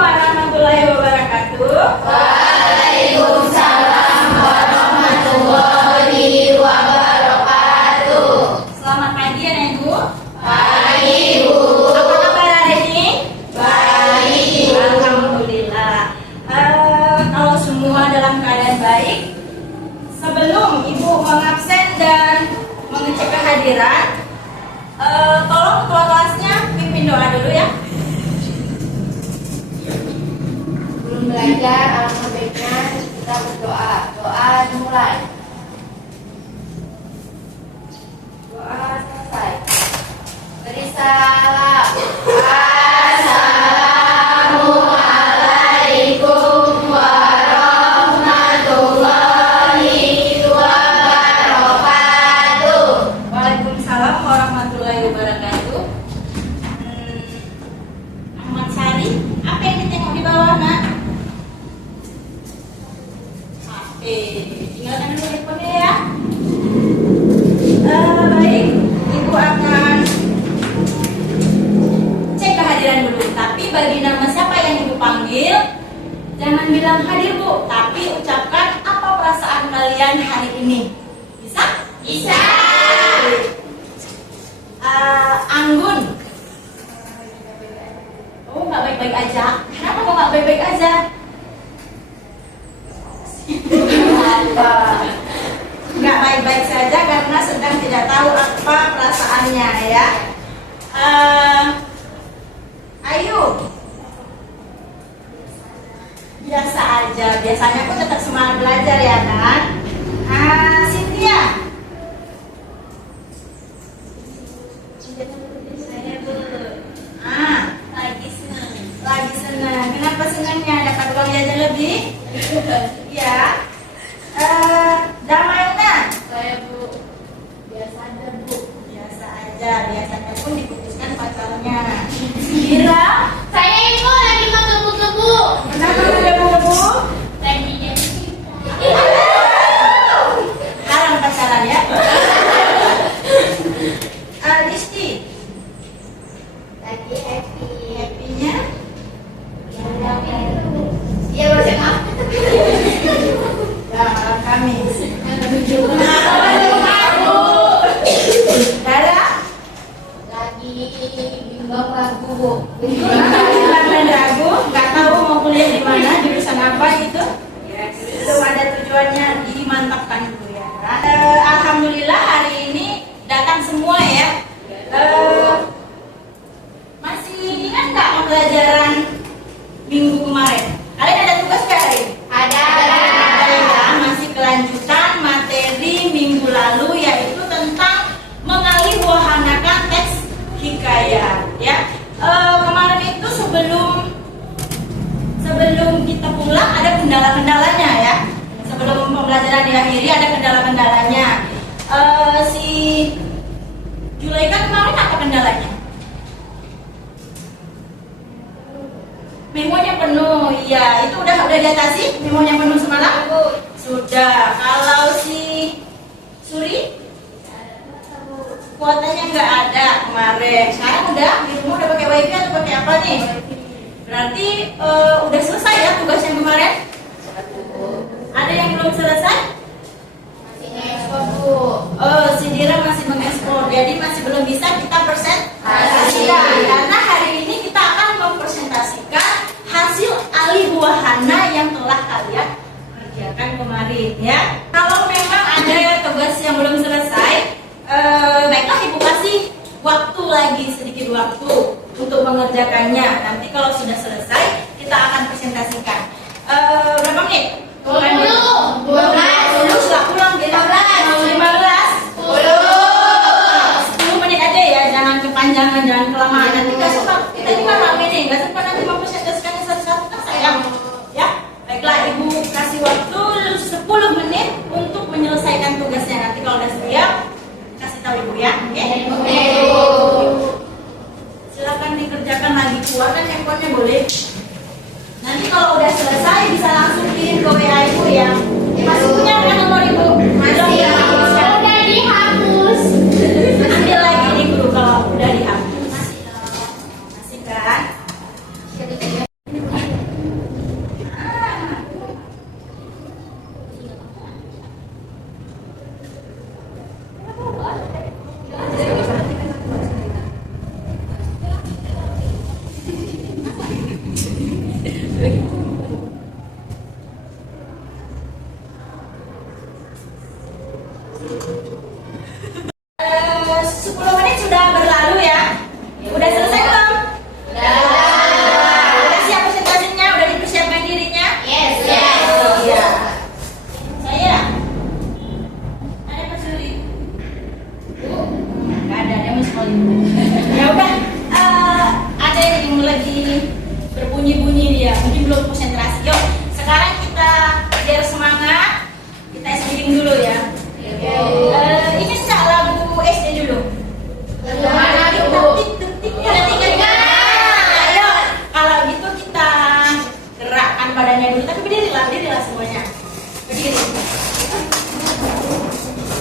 warahmatullahi wabarakatuh. Waalaikumsalam warahmatullahi wabarakatuh. Selamat pagi ya Ibu. Pagi Bu. Apa kabar hari ini? Baik. Alhamdulillah. Kalau semua dalam keadaan baik, sebelum Ibu mengabsen dan mengecek kehadiran, tolong ketua kelasnya pimpin doa dulu ya. Belum belajar, alangkah baiknya kita berdoa. Doa dimulai. Doa selesai. Beri salam. Assalamualaikum warahmatullahi wabarakatuh. Waalaikumsalam warahmatullahi wabarakatuh. Ahmad Sari, apa yang ditengok di bawah nak? HP. Tinggalkan dulu handphonenya ya. Baik, Ibu akan cek kehadiran dulu. Tapi bagi nama siapa yang Ibu panggil, jangan bilang hadir Bu, tapi ucapkan apa perasaan kalian hari ini. Bisa? Bisa. Anggun. Oh, nggak baik-baik aja. Kenapa kok nggak baik-baik aja? Nggak baik-baik saja karena sedang tidak tahu apa perasaannya ya. Ayu. Biasa aja. Biasanya aku tetap semangat belajar ya kan. Cynthia. Lagi senang. Kenapa senangnya? Dapat uang jajan lebih? Ya. Damayana. Saya Bu. Biasa aja Bu. Biasa aja. Biasanya pun diputuskan pacarnya. Ira. Saya Ibu lagi mau kebu-kebu. Kenapa ngebu-ngebu? Lagi jadi Haram pacaran ya. Disti. lagi happy. Happy-nya? Iya masih maaf. Ya, malam Kamis. Dara. Lagi bimbang lagu Bu. Bimbang ragu, nggak tahu mau kuliah di mana, jurusan apa gitu. Belum ada tujuannya, dimantapkan itu ya. Alhamdulillah hari ini datang semua ya. Masih ingat nggak pembelajaran minggu kemarin? Kalian ada tugas nggak hari ini? Ada. Ada ya, masih kelanjutan materi minggu lalu yaitu tentang mengalihwahanakan teks hikayat ya. Kemarin itu sebelum kita pulang ada kendala-kendalanya ya. Sebelum pembelajaran diakhiri ada kendala-kendalanya. Si Julaika kemarin apa kendalanya? Memonya penuh, iya. Itu udah diatasi? Memonya penuh semalam? Sudah. Kalau si Suri? Kuotanya nggak ada kemarin. Sekarang udah di rumah udah pakai wifi atau pakai apa nih? Berarti udah selesai ya tugas yang kemarin? Ada yang belum selesai? Masih ekspor Bu. Si Dira masih mengekspor, jadi masih belum bisa kita presentasikan. Presentasi. Karena hari ini kita akan mempresentasikan hasil alihwahana yang telah kalian kerjakan kemarin ya. Kalau memang ada tugas yang belum selesai, baiklah Ibu kasih waktu lagi, sedikit waktu untuk mengerjakannya. Nanti kalau sudah selesai, kita akan presentasikan. Berapa menit? 20, 12, Terus lah pulang 15, 10 menit aja ya, jangan kepanjangan, jangan kelamaan. Nanti nggak sempat, kita juga rame nih, nggak sempat nanti mempresentasikannya satu-satu kan sayang. Ya, baiklah Ibu kasih waktu 10 menit untuk menyelesaikan tugasnya. Nanti kalau udah siap, kasih tahu Ibu ya. Oke? Oke. Silakan dikerjakan lagi, keluarkan handphonenya boleh. Nanti kalau udah selesai bisa langsung kirim ke WA Ibu ya. Masih punya kan nomor Ibu? Masih. Belum ya? Udah dihapus. Ambil lagi di guru kalau udah dihapus. Masih kan? Eh, 10 menit sudah berlalu ya. Udah selesai belum? Udah siap presentasinya? Udah dipersiapkan dirinya? Yes. Iya. Saya. Ada Pak Suri? Nggak ada, dia mau sekolah dulu. Ya udah, ada yang lagi berbunyi-bunyi dia, mungkin belum konsentrasi. Yuk, sekarang kita biar semangat, kita speaking dulu ya. Ini enggak lagu SD dulu? Mana dulu? Ayo, kalau gitu kita gerakkan badannya dulu, tapi berdirilah semuanya. Berdiri.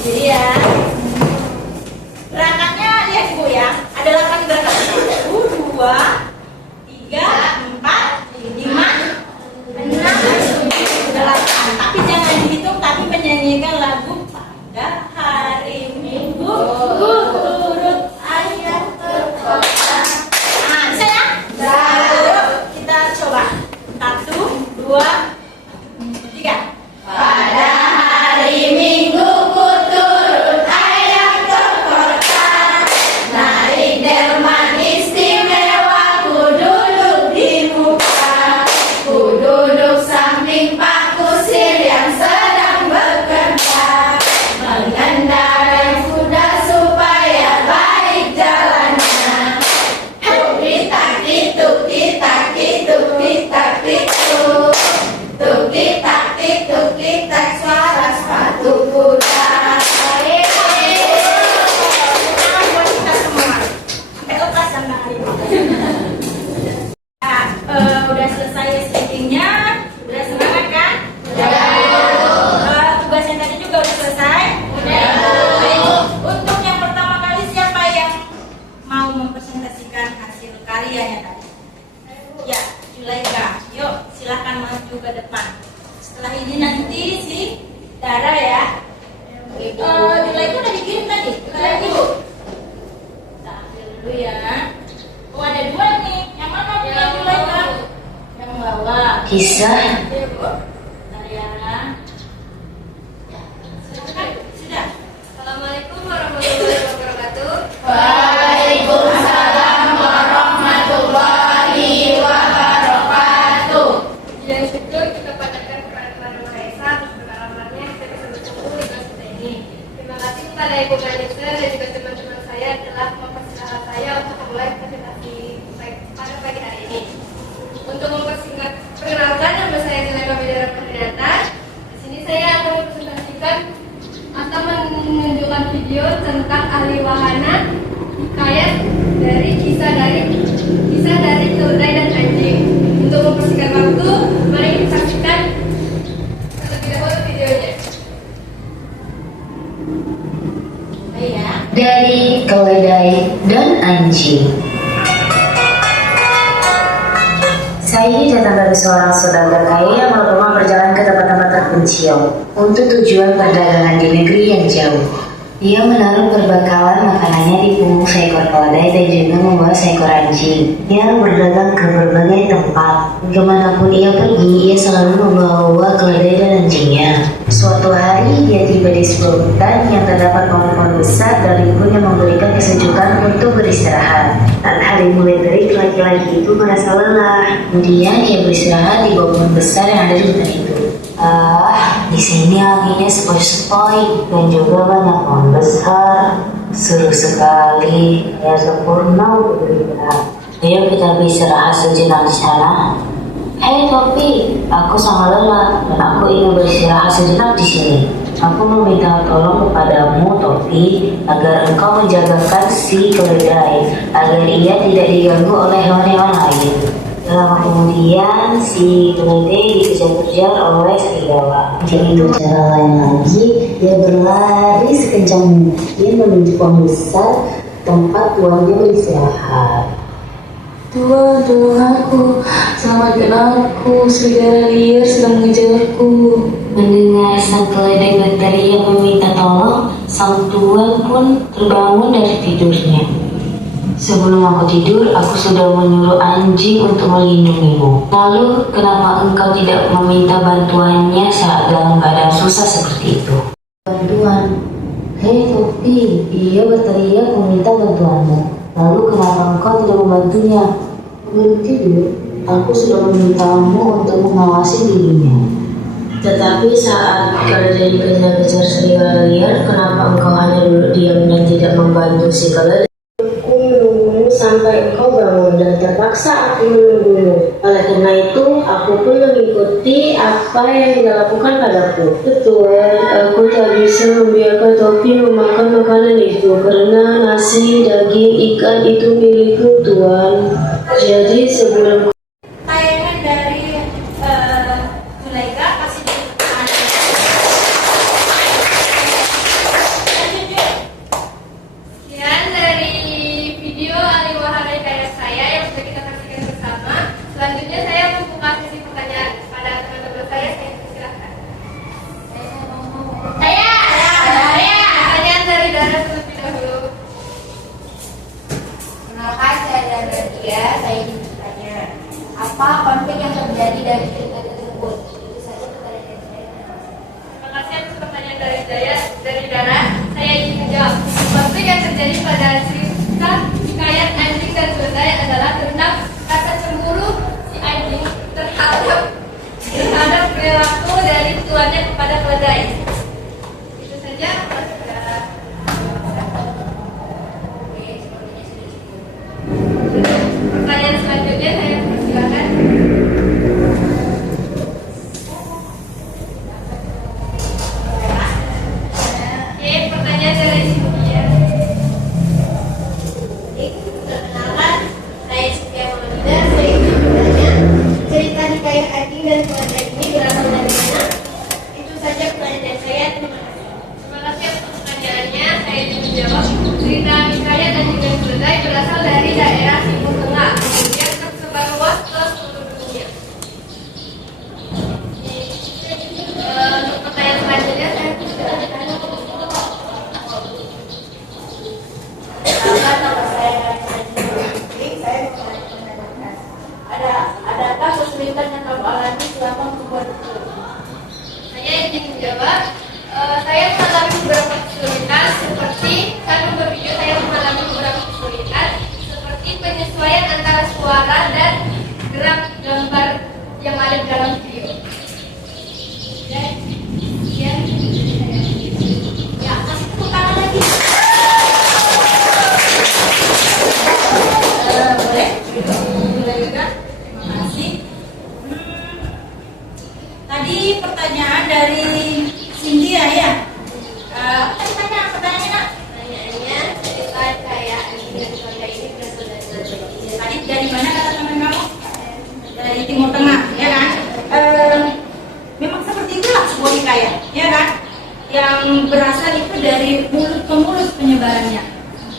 Jadi ya, gerakannya lihat ibu ya, ada 8 gerakan. 1, 2, 3, 4, 5, 6, 7, 8. Tapi jangan dihitung, tapi menyanyikan lagu pada hari Minggu ku turut ayah ke kota. Nah, bisa ya? Yuk, kita coba. 1, 2, 3. Pada hari Minggu ku turut ayah ke kota, naik delman istimewa, ku duduk di muka, ku duduk samping Pak Kusir yang sedang bekerja, mengendarai kuda supaya baik jalannya. Tuk-tik-tak-tik-tuk-tik-tak-tik-tuk, suara sepatu kuda. Tangan buat kita semua. Sampai lepas tangan ini. Nah, udah selesai speakingnya, udah semangat kan? Tugas yang tadi juga udah selesai. Baik, untuk yang pertama kali siapa yang mau mempresentasikan hasil karyanya tadi? Ya, Zulaika. Yuk, silakan maju ke depan. Setelah ini nanti si Dara ya. Zulaika udah dikirim tadi. Kalian ibu. Kita ambil dulu ya. Oh, ada 2 nih. Yang mana punya Zulaika? Yang bawah. Kisah Iya, Bu. Bentar ya. Silakan. Sudah. Assalamualaikum warahmatullahi wabarakatuh. Waalaikumsalam warahmatullahi wabarakatuh. Yang kedua kita panjatkan peraturan Maha Esa atas pengalamannya kita bisa berkumpul di kelas kita ini. Terima kasih kepada Ibu Kanisa dan juga teman-teman saya telah mempersilahkan saya untuk memulai presentasi pada pagi hari ini. Untuk mempersingkat perkenalkan, nama saya Zulaika Bidara Perdinata. Di sini saya akan mempresentasikan atau menunjukkan video tentang ahli wahana hikayat dari kisah dari keledai dan anjing. Untuk mempersingkat waktu, mari kita saksikan terlebih dahulu videonya. Baik ya. dari keledai dan anjing. Saya datang dari seorang saudagar kaya yang berlomba berjalan ke tempat-tempat terpencil untuk tujuan perdagangan di negeri yang jauh. Dia menaruh perbekalan makanannya di punggung seekor keledai dan juga membawa seekor anjing. Dia berdagang ke berbagai tempat. Kemanapun ia pergi, ia selalu membawa keledai dan anjingnya. Suatu hari, dia tiba di sebuah hutan yang terdapat pohon-pohon besar dan rimbun yang memberikan kesejukan untuk beristirahat. Saat hari mulai terik, laki-laki itu merasa lelah. Kemudian ia beristirahat di bawah pohon besar yang ada di hutan itu. Di sini anginnya sepoi-sepoi dan juga banyak pohon besar. Seru sekali, ya sempurna untuk beristirahat. Ayo kita beristirahat sejenak di sana. Hei Topi, aku sangat lelah dan aku ingin beristirahat sejenak di sini. Aku meminta tolong kepadamu, Topi, agar engkau menjagakan si keledai agar ia tidak diganggu oleh hewan-hewan lain. Lama kemudian si keledai dikejar-kejar oleh serigala. Jadi itu cara lain lagi, dia berlari sekencang mungkin menuju pohon besar tempat tuannya beristirahat. Tuan, tolong aku, selamatkan aku, serigala liar sedang mengejarku. Mendengar sang keledai berteriak meminta tolong, sang tuan pun terbangun dari tidurnya. Sebelum aku tidur, aku sudah menyuruh anjing untuk melindungimu. Lalu, kenapa engkau tidak meminta bantuannya saat dalam keadaan susah seperti itu? Bantuan? Hei Topi, ia berteriak meminta bantuanmu. Lalu kenapa engkau tidak membantunya? Belum tidur, aku sudah memintamu untuk mengawasi dirinya. Tetapi saat keledai dikejar-kejar serigala liar, kenapa engkau hanya duduk diam dan tidak membantu si keledai? Aku menunggumu sampai engkau bangun dan terpaksa aku menunggumu. Oleh karena itu, aku pun mengikuti apa yang dilakukan padaku. Tuan, aku tak bisa membiarkan Topi memakan makanan itu karena nasi, daging, ikan itu milikku, Tuan. Jadi sebelum Tayangan dari Zulaika kasih Sekian dari video Ali Wahana Hikayat saya yang sudah kita saksikan bersama. Selanjutnya saya membuka sesi pertanyaan pada teman-teman saya silakan. Pertanyaan dari Dara terlebih dahulu. Kenalkan, saya Dara Dia. Saya ingin bertanya, apa konflik yang terjadi dari cerita tersebut? Itu saja pertanyaan saya. Terima kasih atas pertanyaan dari Dara. Saya ingin menjawab. Konflik yang terjadi pada cerita hikayat anjing dan keledai adalah tentang rasa cemburu si anjing terhadap perilaku dari tuannya kepada keledai. Itu saja. Pertanyaan selanjutnya saya persilakan. Oke, pertanyaan dari Cynthia. Perkenalkan, saya Cynthia Maulida. Saya ingin bertanya, cerita hikayat anjing dan keledai ini berasal dari mana? Itu saja pertanyaan saya. Terima kasih. Terima kasih atas pertanyaannya. Saya ingin menjawab. Cerita hikayat anjing dan keledai berasal dari daerah Timur Tengah yang tersebar luas ke seluruh dunia. Untuk pertanyaan selanjutnya saya persilakan. Nama saya Anjing. Saya menanyakan, adakah kesulitan yang kamu alami selama membuat itu? Saya ingin menjawab. Saya mengalami beberapa kesulitan seperti saat membuat video saya mengalami beberapa kesulitan seperti penyesuaian antara suara dan gerak gambar yang ada di dalam video. Ya, kasih tepuk tangan lagi. boleh juga. Terima kasih. Tadi pertanyaan dari Cynthia ya. Pertanyaannya Pertanyaannya, cerita kayak anjing dan keledai ini berasal dari mana? tadi dari mana kata teman kamu? Dari Timur Tengah, ya kan? Memang seperti itulah sebuah hikayat, ya kan? Yang berasal itu dari mulut ke mulut penyebarannya.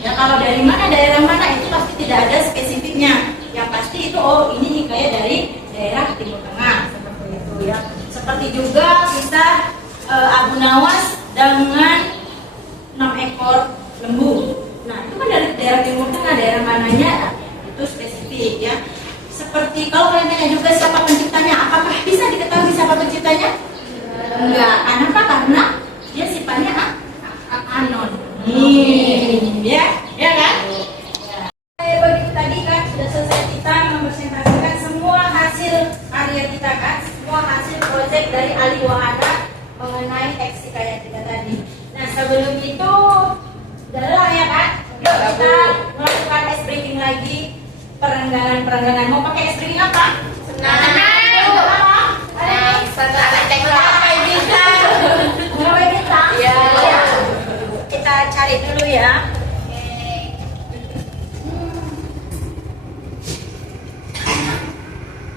Ya kalau dari mana, daerah mana itu pasti tidak ada spesifiknya. Yang pasti itu ini hikayat dari daerah Timur Tengah seperti itu ya. Seperti juga kisah Abu Nawas dengan 6 ekor lembu. Nah itu kan dari daerah Timur Tengah, daerah mananya itu spesifik ya. Seperti kalau kalian tanya juga siapa penciptanya, apakah bisa diketahui siapa penciptanya? Enggak. Kenapa? Karena dia sifatnya anon. Ya kan? Begitu tadi kan sudah selesai kita mempresentasikan semua hasil karya kita kan, semua hasil proyek dari Ali Wahana mengenai teks hikayat kita tadi. Nah sebelum itu, udahlah ya kan? Yuk kita melakukan ice breaking lagi, perenggangan. Mau pakai ice breaking apa? Senang. Mulai bintang. Ya. Kita cari dulu ya.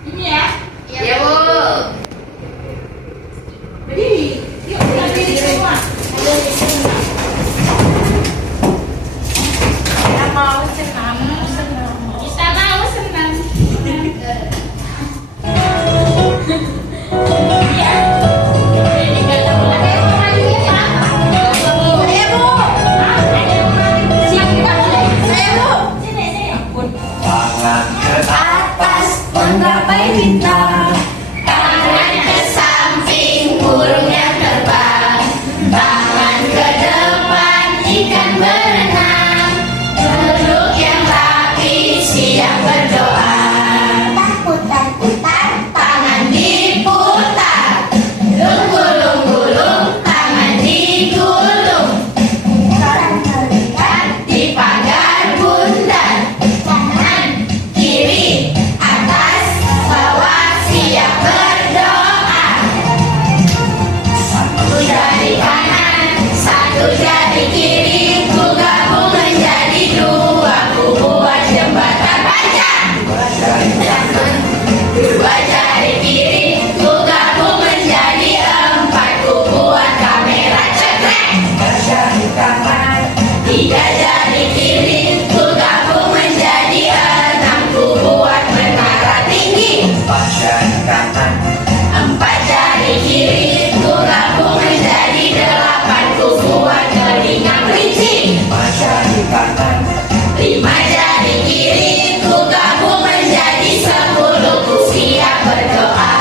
Ini ya. Ya, Bu. Berdiri. Yuk kita berdiri semua. Kita mau senam. Kita mau senam. Iya. Ini nggak tahu ada yang mau mandi ya, Pak? Saya, Bu. Hah? Ada yang mau mandi? Siap, Pak. Saya, Bu. Sini. menggapai bintang. Tangan ke samping, burung yang terbang. Tangan ke depan, ikan berenang. Duduk yang rapi, siap berdoa. Putar-putar, Tangan diputar. Gulung-gulung, tangan digulung. orang melihat Di pagar bundar. Kanan, kiri, atas, bawah, siap berdoa. Satu jari kanan, satu jari kiri, ku gabung menjadi dua, ku buat jembatan panjang. Dua jari kiri, ku gabung menjadi empat, ku buat kamera cekrek. Tiga jari kiri, ku gabung menjadi enam, ku buat menara tinggi. Empat jari kiri, ku gabung menjadi delapan, ku buat telinga kelinci. Lima jari kiri, ku gabung menjadi 10, ku siap berdoa.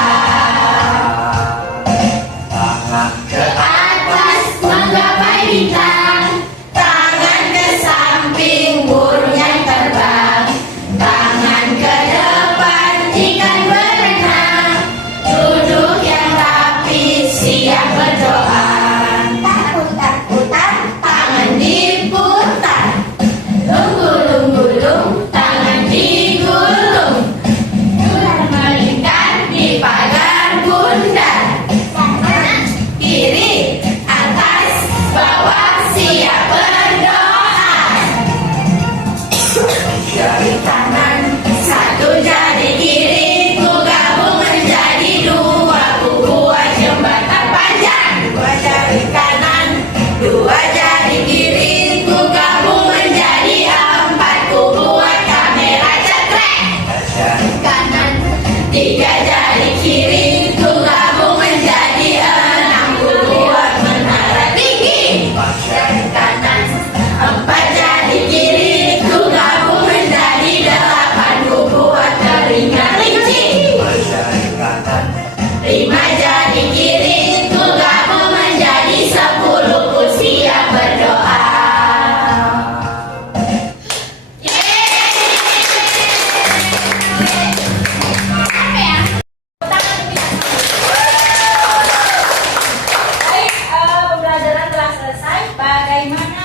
Ke atas menggapai bintang, tangan ke samping, burung yang terbang. Tangan ke depan, ikan berenang. Duduk yang rapi, siap berdoa. putar-putar, Tangan diputar. Gulung-gulung, tangan digulung. Ular melingkar di pagar bundar. Kanan, kiri, atas, bawah, siap berdoa. Jari kanan, satu jari kiri, ku gabung menjadi dua, ku buat jembatan panjang. Dua jari kanan, dua jari kiri, ku gabung menjadi empat, ku buat kamera cekrek. Kanan, tiga jari kiri, ku gabung menjadi enam, ku buat menara tinggi. Jari kanan, empat jari kiri, ku gabung menjadi delapan, ku buat telinga kelinci. Lima jari kiri, ku gabung menjadi 10, ku siap berdoa. Baik, pembelajaran telah selesai. Bagaimana?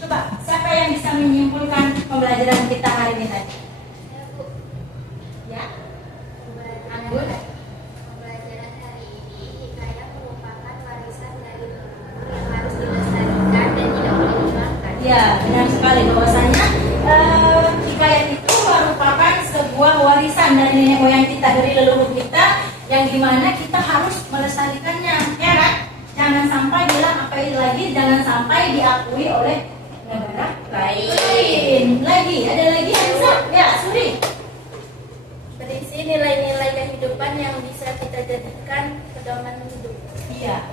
Coba, siapa yang bisa menyimpulkan pembelajaran kita hari ini tadi? Ya? Anggun? Pembelajaran hari ini hikayat merupakan warisan dari leluhur yang harus dilestarikan dan tidak boleh dihilangkan. Ya, benar sekali bahwasanya hikayat itu merupakan sebuah warisan dari nenek moyang kita, dari leluhur kita, yang dimana kita harus melestarikannya, ya kan? Jangan sampai bilang apa itu lagi, jangan sampai diakui oleh negara lain. Lagi, ada lagi yang bisa? Ya, Suri. Berisi nilai-nilai kehidupan yang bisa kita jadikan pedoman hidup. Iya,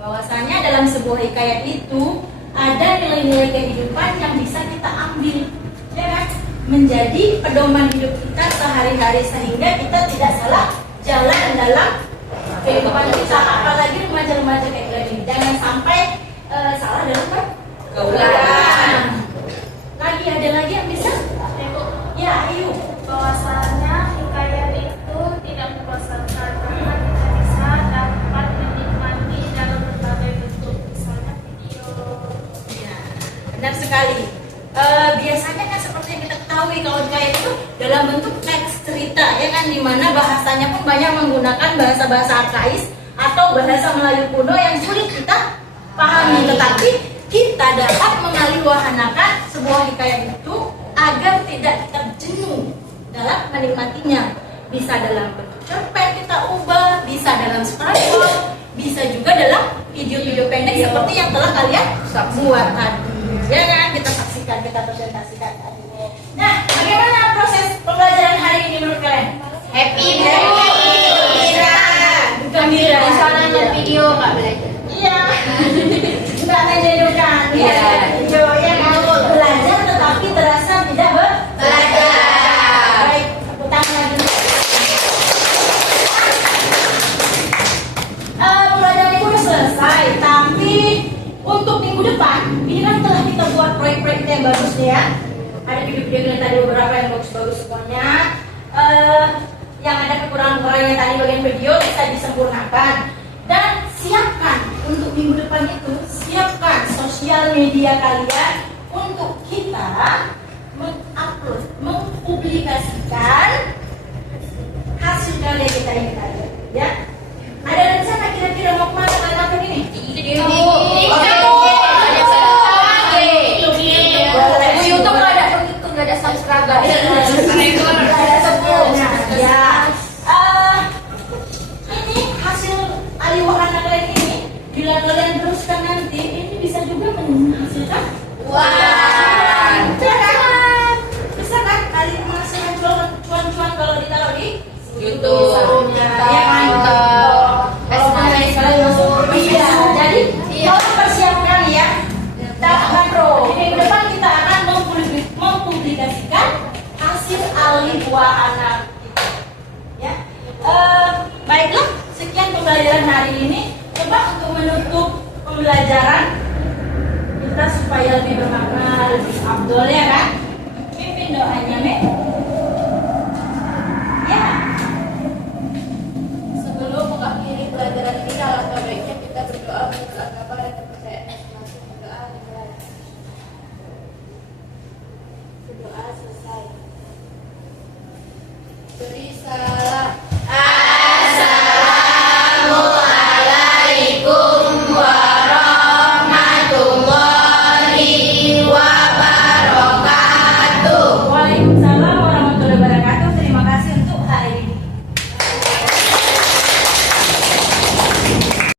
bahwasanya dalam sebuah hikayat itu ada nilai-nilai kehidupan yang bisa kita ambil, ya kan? Menjadi pedoman hidup kita sehari-hari sehingga kita tidak salah jalan dalam kehidupan kita, apalagi remaja-remaja kayak gini. Jangan sampai salah dalam pergaulan. Lagi ada lagi yang bisa? Ya, ayo. Bahwasanya hikayat itu tidak membosankan karena kita bisa dapat menikmati dalam berbagai bentuk, misalnya video. Ya, benar sekali. Biasanya kan seperti yang kita ketahui kalau hikayat itu dalam bentuk teks cerita, ya kan, dimana bahasanya pun banyak menggunakan bahasa-bahasa arkais atau bahasa Melayu kuno yang sulit kita pahami. Tetapi kita dapat mengalihwahanakan sebuah hikayat itu agar tidak kita jenuh dalam menikmatinya. Bisa dalam bentuk cerpen kita ubah, bisa dalam screenshot, bisa juga dalam video-video pendek seperti yang telah kalian buat tadi. Ya kan, kita saksikan, kita presentasikan tadi. Nah, bagaimana proses pembelajaran hari ini menurut kalian? Happy gembira. Gembira. Misalnya nonton video Kak belajar. Iya. Enggak menjenuhkan. Iya. Ya kalau belajar tetapi terasa tidak belajar. Baik, tepuk tangan lagi. yang bagus nih ya. Ada video-video yang tadi beberapa yang bagus-bagus semuanya. Yang ada kekurangan-kekurangan tadi bagian video bisa disempurnakan. Dan siapkan untuk minggu depan itu, siapkan sosial media kalian untuk kita mengupload, mempublikasikan hasil karya kita ini tadi, ya. Ada rencana kira-kira mau kemana kalian lakukan ini? YouTube nggak ada pengikut, nggak ada subscriber. Ya, ini hasil aliwahana kalian ini, bila kalian teruskan nanti, ini bisa juga menghasilkan bisa kan kalian menghasilkan cuan-cuan kalau ditaruh di YouTube, ya kan? Kalau kalian masuk iya, jadi tolong persiapkan ya. Tahapan pro. Minggu depan kita akan mempublikasikan hasil aliwahana kita. Ya. Baiklah, sekian pembelajaran hari ini. Coba untuk menutup pembelajaran kita supaya lebih bermakna, lebih afdol ya kan? Pimpin doanya, Mek.